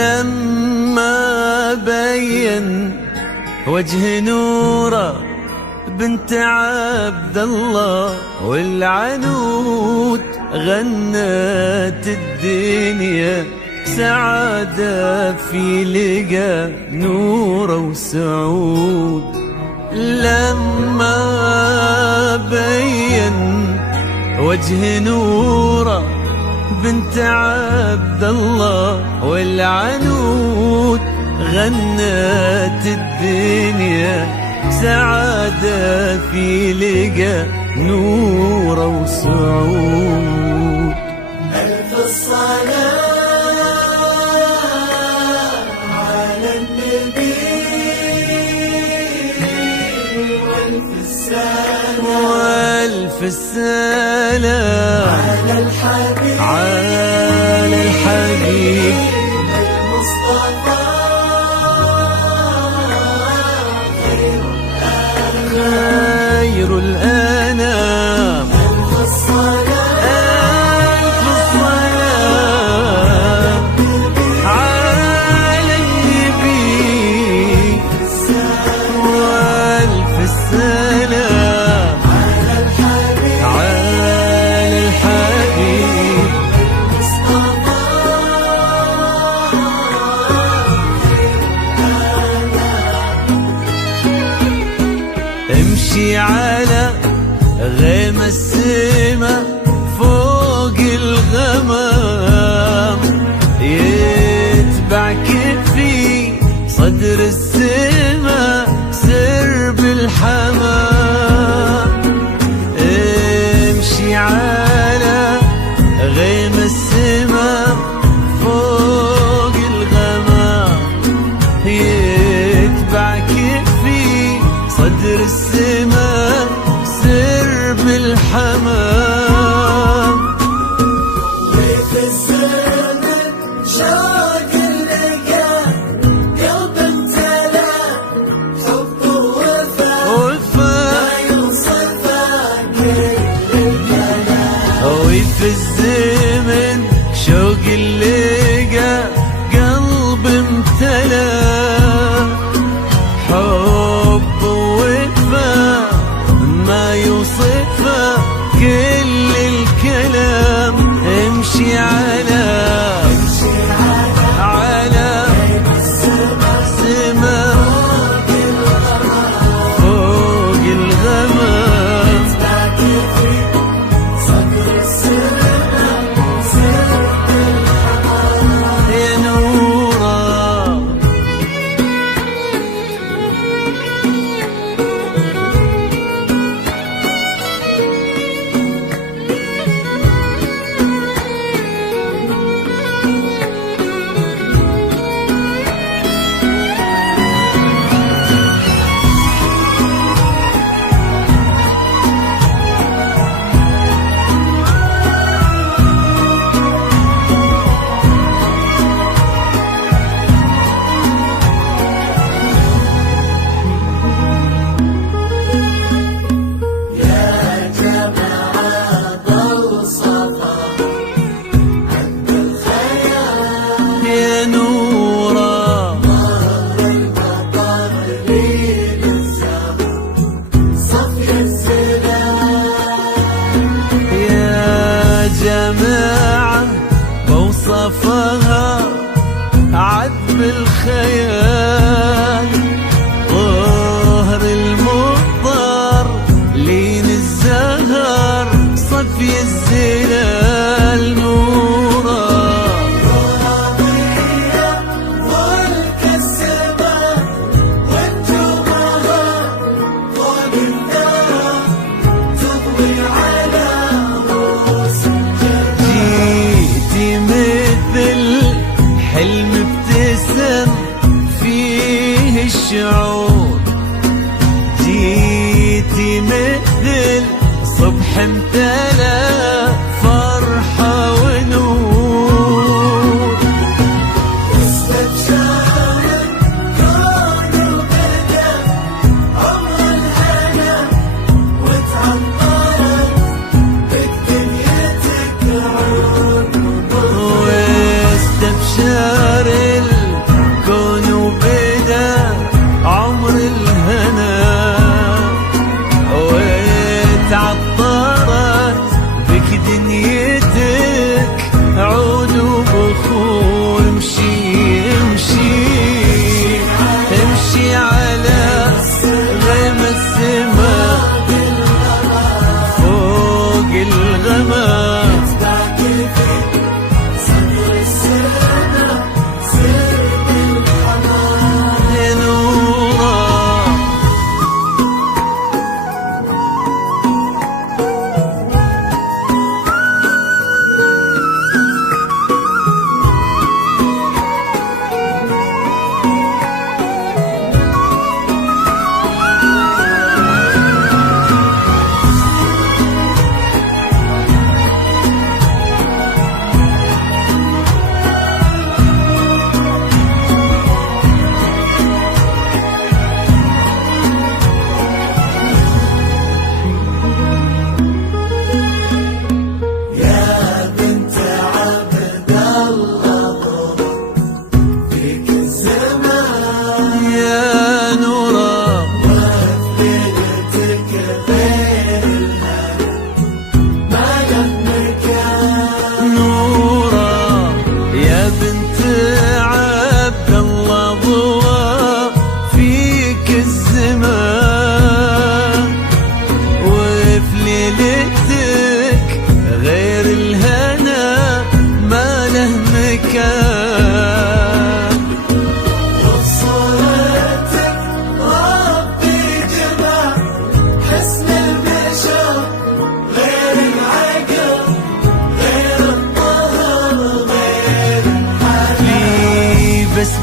لما بين وجه نوره بنت عبد الله والعنود غنت الدنيا سعادة في لقى نوره وسعود. لما بين وجه نوره بنت عبد الله والعنود غنت الدنيا سعادة في لقى نوره وسعود. ألف الصلاة على النبي وألف السلام وألف السلام على الحبيب المصطفى خير الأنام. ألف الصلاة على النبي وألف السلام على الحبيب المصطفى. امشي على غيم السما فوق الغمام يتبعك في صدر السما سرب الحمام. امشي على غيم السما فوق الغمام يتبعك في صدر السما سرب الحمام. وفي الزمن شوق اللقاء قلب امتلأ حب ووفاء ما يوصفه كل الكلام. وفي الزمن شوق اللقا قلب امتلأ حب ووفاء ما يوصفه كل الكلام. امشي على سما فوق الغمام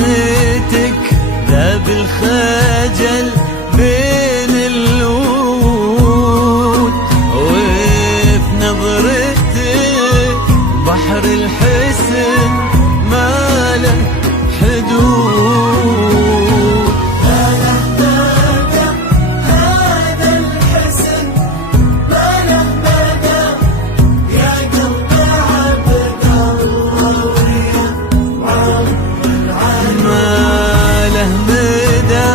بسمتك ذاب الخجل بين الورود، وفي نظرتك بحر الحسن ما له حدود. هذا الحسن ما له مدى يا قلب عبد الله ويا عمر العالم. ما له مدى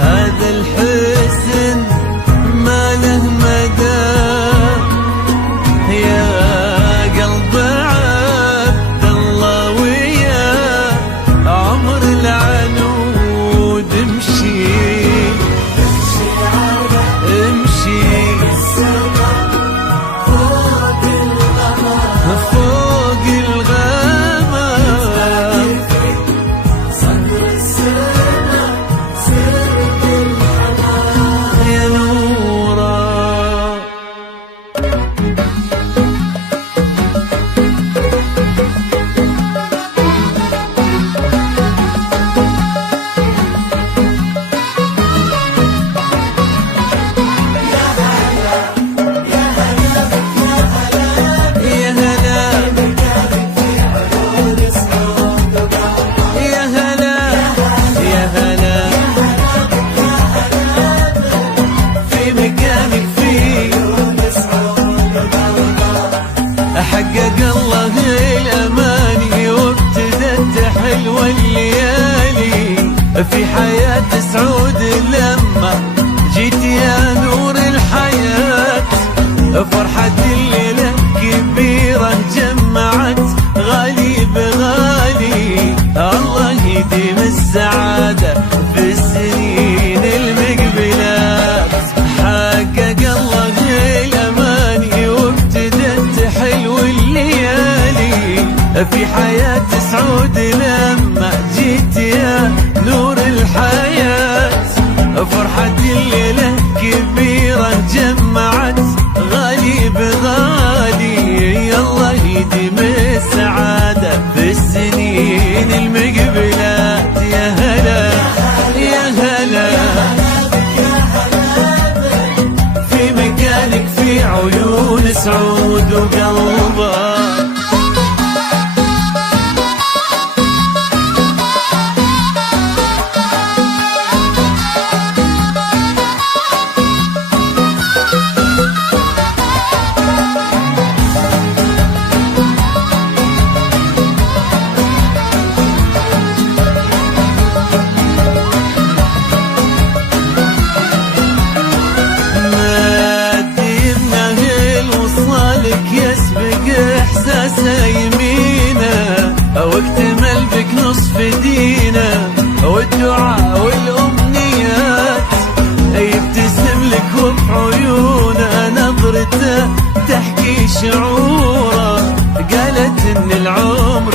هذا الحسن ما له مدى يا قلب عبد الله ويا عمر العنود. امشي امشي فوق الغمام صدر السماء سرب الحمام يا نورا. حقق الله الأماني وابتدت حلوة الليالي في حياة سعود لما جيت يا نور الحياة. فرحة الليلة كبيرة جمعت غالي بغالي، الله يديم السعادة في السنين المقبلات. حقق الله الأماني وابتدت حلو الليالي في حياة سعود لما جيت يا نور الحياة. فرحة الليلة كبيرة جمعت غالي بغالي، الله يديم السعادة في السنين المقبلات. يا هلا يا هلا في مكانك في عيون سعود وقلبك. يمينه واكتمل بك نصف دينه والدعاء والأمنيات. يبتسم لك وبعيونه نظرته تحكي شعوره، قالت ان العمر